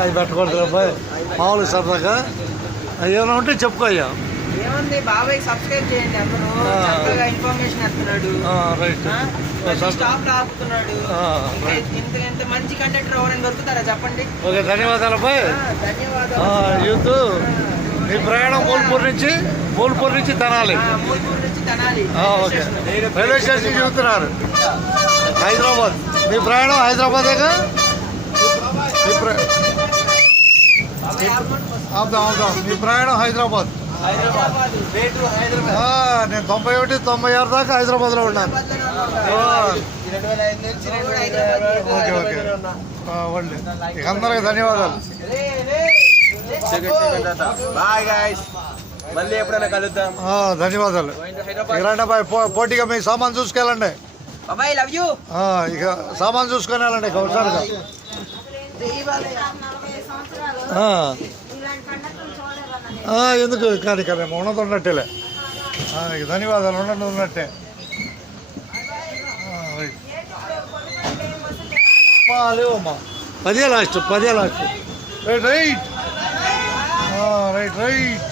అవి పెట్టకూడదు అబ్బాయి, మామూలు సరదాగా ఏమైనా ఉంటే చెప్పుకో అయ్యా. ఏముంది బాబాయ్, సబ్స్క్రైబ్ చేయండి. అందరూ చక్కగా ఇన్ఫర్మేషన్ ఇస్తున్నాడు. రైట్, స్టాప్ ఆపుతున్నాడు. ఇంత మంచి కంటెంట్ ఎవరైనా దొరుకుతారా చెప్పండి. ఓకే, ధన్యవాదాలు అబ్బాయి. ధన్యవాదాలు. యూత్ మీ ప్రయాణం మూల్పూర్ నుంచి తెనాలి. మూల్పూర్ నుంచి తెనాలి. ఓకే, రైల్వే స్టేషన్ చూస్తున్నారు హైదరాబాద్. మీ ప్రయాణం హైదరాబాదేగా? అవుదాం, మీ ప్రయాణం హైదరాబాద్. నేను 91, 96 దాకా హైదరాబాద్లో ఉన్నాను. ఓకే ఓకే, ఇక అందరికి ధన్యవాదాలు. బాయ్ గైస్, మళ్ళీ ఎప్పుడైనా కలుద్దాం. ధన్యవాదాలు. ఇలాంటి అబ్బాయి పోటీగా మీ సామాన్ చూసుకెళ్ళండి. బాబాయ్ లవ్ యూ. ఇక సామాన్ చూసుకొని వెళ్ళండి ఒకసారిగా. ఎందుకు కానీ ఉన్నది ఉన్నట్టేలే. ధన్యవాదాలు, ఉన్నట్టే. లేవమ్మా, 10 last. Right right right right.